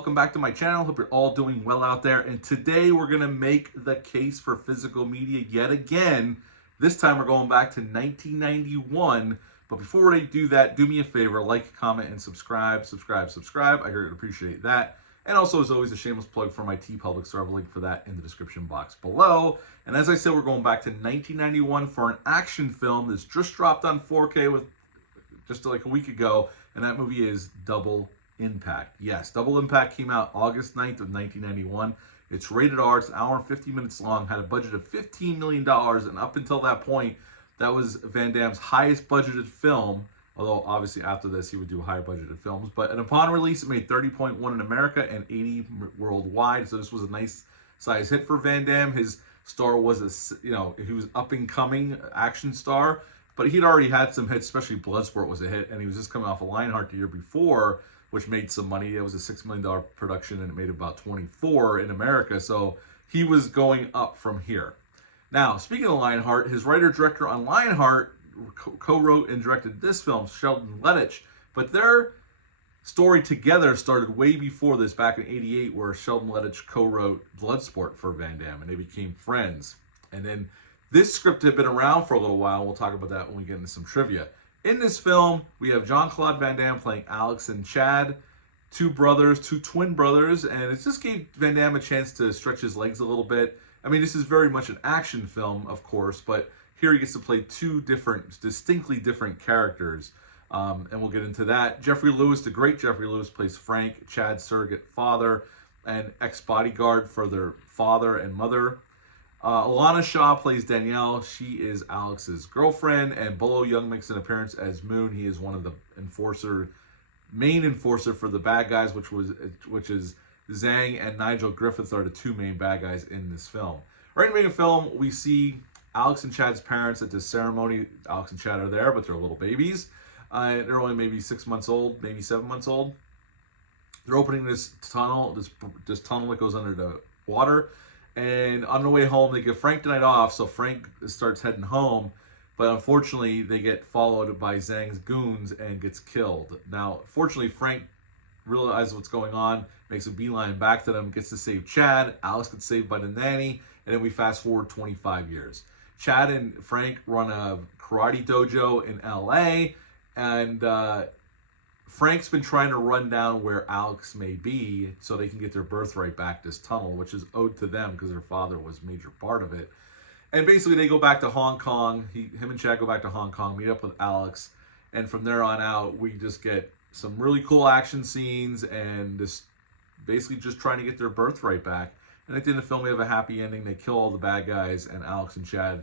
welcome back to my channel. Hope you're all doing well out there. And today we're going to make the case for physical media yet again. This time we're going back to 1991. But before we do that, do me a favor, like, comment, and subscribe. I greatly appreciate that. And also, as always, a shameless plug for my TeePublic, so I have a link for that in the description box below. And as I said, we're going back to 1991 for an action film that's just dropped on 4K with just like a week ago. And that movie is Double Impact. Yes, Double Impact came out August 9th of 1991. It's rated R. It's an hour and 50 minutes long. Had a budget of $15 million. And up until that point, that was Van Damme's highest budgeted film. Although, obviously, after this, he would do higher budgeted films. But upon release, it made 30.1 in America and 80 worldwide. So this was a nice size hit for Van Damme. His star was, he was up-and-coming action star. But he'd already had some hits, especially Bloodsport was a hit. And he was just coming off of Lionheart the year before, which made some money. It was a $6 million production, and it made about 24 in America. So he was going up from here. Now, speaking of Lionheart, his writer-director on Lionheart co-wrote and directed this film, Sheldon Lettich. But their story together started way before this, back in '88, where Sheldon Lettich co-wrote Bloodsport for Van Damme, and they became friends. And then this script had been around for a little while. We'll talk about that when we get into some trivia. In this film, we have Jean-Claude Van Damme playing Alex and Chad, two twin brothers, and it just gave Van Damme a chance to stretch his legs a little bit. I mean, this is very much an action film, of course, but here he gets to play two distinctly different characters, and we'll get into that. Jeffrey Lewis, the great Jeffrey Lewis, plays Frank, Chad's surrogate father and ex-bodyguard for their father and mother. Alana Shaw plays Danielle. She is Alex's girlfriend, and Bolo Young makes an appearance as Moon. He is one of the main enforcer for the bad guys, which is Zhang and Nigel Griffith are the two main bad guys in this film. Right in the beginning of the film, we see Alex and Chad's parents at this ceremony. Alex and Chad are there, but they're little babies. They're only maybe 6 months old, maybe 7 months old. They're opening this tunnel, this tunnel that goes under the water. And on the way home, they give Frank the night off, so Frank starts heading home. But unfortunately, they get followed by Zhang's goons and gets killed. Now, fortunately, Frank realizes what's going on, makes a beeline back to them, gets to save Chad. Alex gets saved by the nanny, and then we fast forward 25 years. Chad and Frank run a karate dojo in LA, and Frank's been trying to run down where Alex may be so they can get their birthright back, this tunnel, which is owed to them because their father was a major part of it. And basically they go back to Hong Kong. Him and Chad go back to Hong Kong, meet up with Alex, and from there on out, we just get some really cool action scenes and this basically just trying to get their birthright back. And at the end of the film, we have a happy ending. They kill all the bad guys, and Alex and Chad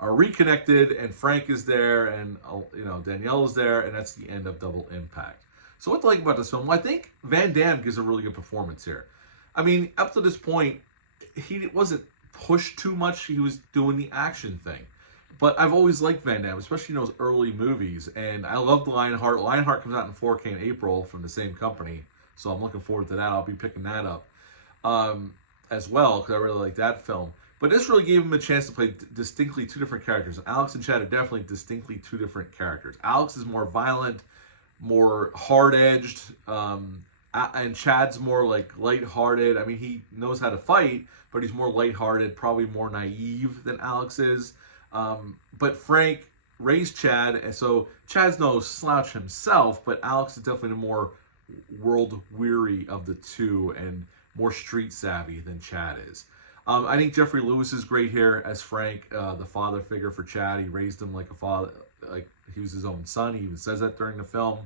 are reconnected, and Frank is there, and Danielle is there, and that's the end of Double Impact. So what to like about this film? Well, I think Van Damme gives a really good performance here. I mean, up to this point, he wasn't pushed too much. He was doing the action thing. But I've always liked Van Damme, especially in those early movies, and I loved Lionheart. Lionheart comes out in 4K in April from the same company, so I'm looking forward to that. I'll be picking that up as well, because I really like that film. But this really gave him a chance to play distinctly two different characters. Alex and Chad are definitely distinctly two different characters. Alex is more violent, more hard-edged, and Chad's more like light-hearted. I mean, he knows how to fight, but he's more light-hearted, probably more naive than Alex is. But Frank raised Chad, and so Chad's no slouch himself, but Alex is definitely the more world-weary of the two and more street-savvy than Chad is. I think Jeffrey Lewis is great here as Frank, the father figure for Chad. He raised him like a father, like he was his own son. He even says that during the film.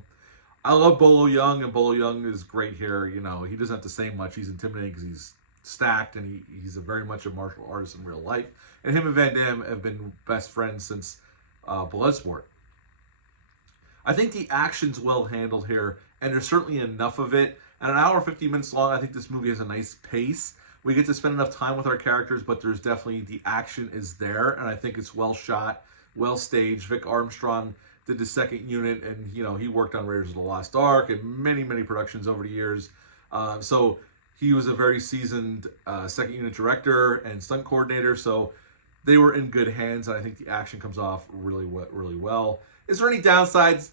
I love Bolo Young, and Bolo Young is great here. He doesn't have to say much. He's intimidating because he's stacked, and he's very much a martial artist in real life. And him and Van Damme have been best friends since Bloodsport. I think the action's well handled here, and there's certainly enough of it. At an hour 50 minutes long, I think this movie has a nice pace. We get to spend enough time with our characters, but there's definitely, the action is there, and I think it's well shot, well staged. Vic Armstrong did the second unit, and he worked on Raiders of the Lost Ark and many productions over the years. So he was a very seasoned second unit director and stunt coordinator, so they were in good hands, and I think the action comes off really well. Is there any downsides?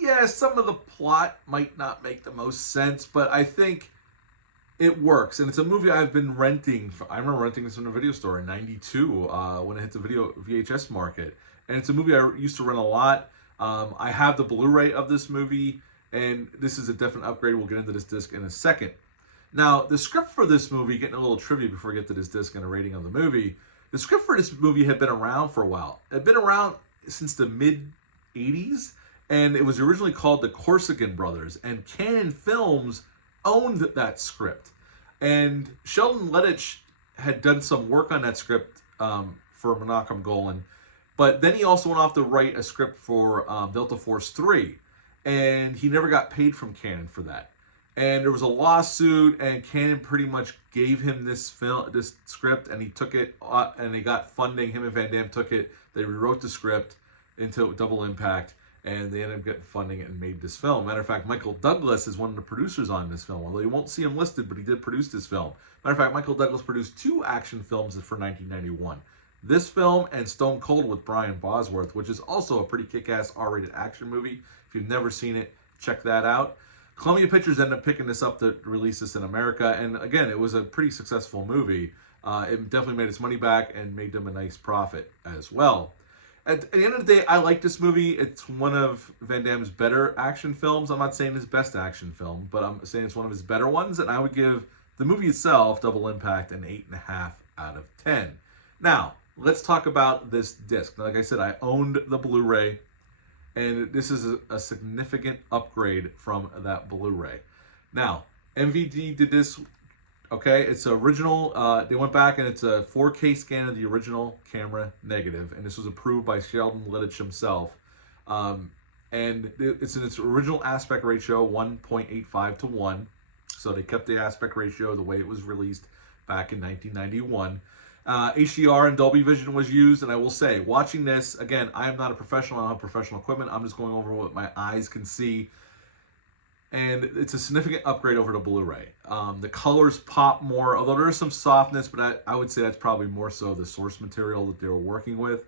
Yeah, some of the plot might not make the most sense, but I think it works, and it's a movie I've been renting. I remember renting this in a video store in '92 when it hit the video VHS market, and it's a movie I used to rent a lot. I have the Blu-ray of this movie, and this is a definite upgrade. We'll get into this disc in a second. Now, the script for this movie, getting a little trivia before we get to this disc and a rating of the movie, the script for this movie had been around for a while. It had been around since the mid-'80s, and it was originally called The Corsican Brothers, and Cannon Films owned that script. And Sheldon Lettich had done some work on that script for Menachem Golan, but then he also went off to write a script for Delta Force 3, and he never got paid from Cannon for that. And there was a lawsuit, and Cannon pretty much gave him this script, and he took it, and they got funding. Him and Van Damme took it. They rewrote the script into Double Impact, and they ended up getting funding and made this film. Matter of fact, Michael Douglas is one of the producers on this film, although you won't see him listed, but he did produce this film. Matter of fact, Michael Douglas produced 2 action films for 1991. This film and Stone Cold with Brian Bosworth, which is also a pretty kick-ass R-rated action movie. If you've never seen it, check that out. Columbia Pictures ended up picking this up to release this in America, and again, it was a pretty successful movie. It definitely made its money back and made them a nice profit as well. At the end of the day, I like this movie. It's one of Van Damme's better action films. I'm not saying his best action film, but I'm saying it's one of his better ones, and I would give the movie itself, Double Impact, an 8.5 out of 10. Now, let's talk about this disc. Like I said, I owned the Blu-ray, and this is a significant upgrade from that Blu-ray. Now, MVD did this, okay? It's original. They went back, and it's a 4K scan of the original camera negative, and this was approved by Sheldon Lettich himself. And it's in its original aspect ratio, 1.85 to 1. So they kept the aspect ratio the way it was released back in 1991. HDR and Dolby Vision was used, and I will say, watching this, again, I am not a professional, I don't have professional equipment, I'm just going over what my eyes can see, and it's a significant upgrade over the Blu-ray. The colors pop more, although there is some softness, but I would say that's probably more so the source material that they were working with.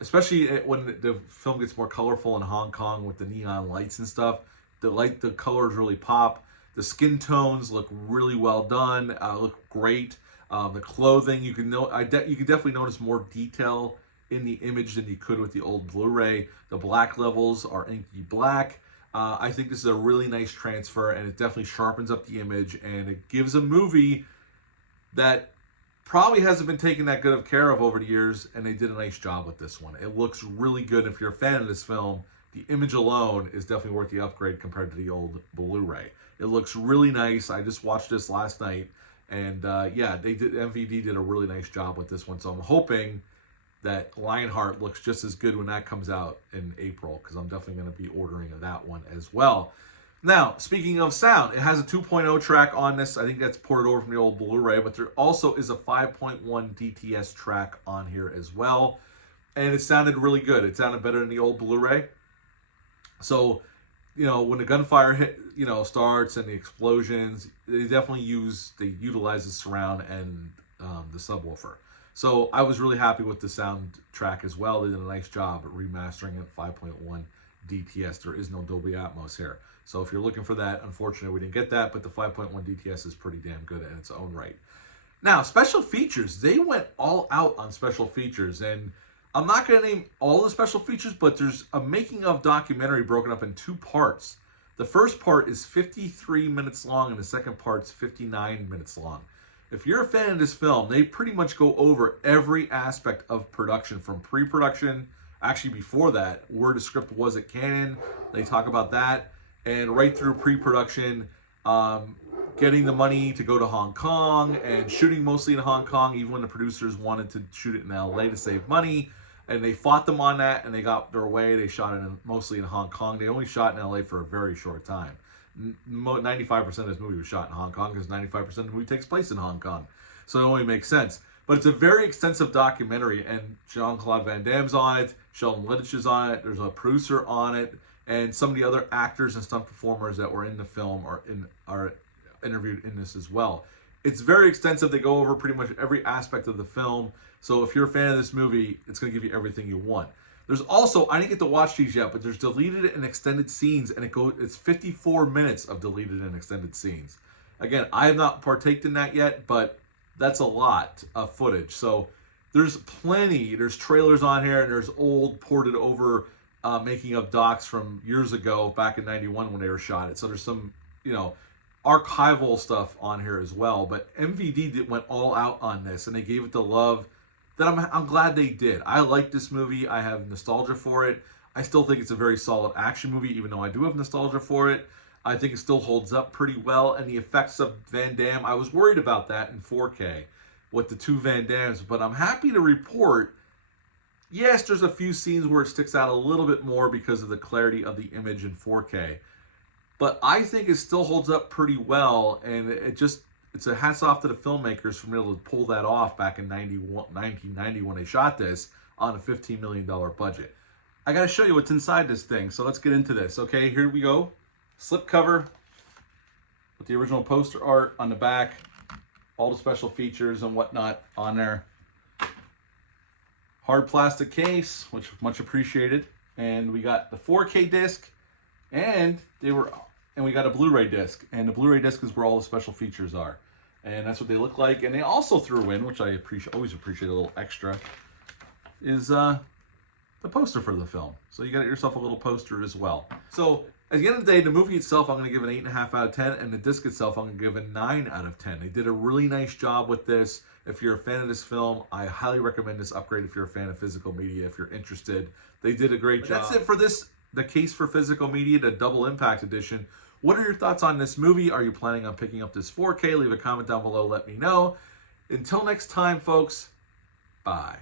Especially when the film gets more colorful in Hong Kong with the neon lights and stuff, the colors really pop. The skin tones look really well done, look great. The clothing, you can definitely notice more detail in the image than you could with the old Blu-ray. The black levels are inky black. I think this is a really nice transfer, and it definitely sharpens up the image, and it gives a movie that probably hasn't been taken that good of care of over the years, and they did a nice job with this one. It looks really good. If you're a fan of this film, the image alone is definitely worth the upgrade compared to the old Blu-ray. It looks really nice. I just watched this last night. And yeah, MVD did a really nice job with this one. So I'm hoping that Lionheart looks just as good when that comes out in April, because I'm definitely going to be ordering that one as well. Now, speaking of sound, it has a 2.0 track on this. I think that's ported over from the old Blu-ray, but there also is a 5.1 DTS track on here as well. And it sounded really good. It sounded better than the old Blu-ray. So, you know, when the gunfire starts and the explosions, they definitely utilize the surround and the subwoofer. So I was really happy with the soundtrack as well. They did a nice job at remastering it 5.1 DTS. There is no Dolby Atmos here. So if you're looking for that, unfortunately we didn't get that, but the 5.1 DTS is pretty damn good in its own right. Now, special features. They went all out on special features, and I'm not going to name all the special features, but there's a making of documentary broken up in 2 parts. The first part is 53 minutes long, and the second part's 59 minutes long. If you're a fan of this film, they pretty much go over every aspect of production, from pre-production, actually before that, where the script was at Cannon, they talk about that, and right through pre-production, getting the money to go to Hong Kong, and shooting mostly in Hong Kong, even when the producers wanted to shoot it in LA to save money. And they fought them on that, and they got their way. They shot it mostly in Hong Kong. They only shot in LA for a very short time. 95% of this movie was shot in Hong Kong, because 95% of the movie takes place in Hong Kong. So it only makes sense. But it's a very extensive documentary, and Jean-Claude Van Damme's on it, Sheldon Lettich is on it, there's a producer on it, and some of the other actors and stunt performers that were in the film are interviewed in this as well. It's very extensive. They go over pretty much every aspect of the film. So if you're a fan of this movie, it's going to give you everything you want. There's also, I didn't get to watch these yet, but there's deleted and extended scenes, and it's 54 minutes of deleted and extended scenes. Again, I have not partaked in that yet, but that's a lot of footage. So there's plenty. There's trailers on here, and there's old ported over making of docs from years ago, back in '91 when they were shot it. So there's some, archival stuff on here as well. But MVD went all out on this, and they gave it the love that I'm glad they did. I like this movie. I have nostalgia for it. I still think it's a very solid action movie, even though I do have nostalgia for it. I think it still holds up pretty well. And the effects of Van Damme, I was worried about that in 4K with the two Van Dammes, but I'm happy to report, yes, there's a few scenes where it sticks out a little bit more because of the clarity of the image in 4K. But I think it still holds up pretty well, and it's a hats off to the filmmakers for being able to pull that off back in 1990 when they shot this on a $15 million budget. I got to show you what's inside this thing, so let's get into this. Okay, here we go. Slipcover with the original poster art on the back, all the special features and whatnot on there. Hard plastic case, which much appreciated. And we got the 4K disc, and we got a Blu-ray disc. And the Blu-ray disc is where all the special features are. And that's what they look like. And they also threw in, which I always appreciate a little extra, is the poster for the film. So you got yourself a little poster as well. So at the end of the day, the movie itself, I'm going to give an 8.5 out of 10, and the disc itself, I'm going to give a 9 out of 10. They did a really nice job with this. If you're a fan of this film, I highly recommend this upgrade if you're a fan of physical media, if you're interested. They did a great job. That's it for this, the Case for Physical Media, the Double Impact Edition. What are your thoughts on this movie? Are you planning on picking up this 4K? Leave a comment down below, let me know. Until next time, folks, bye.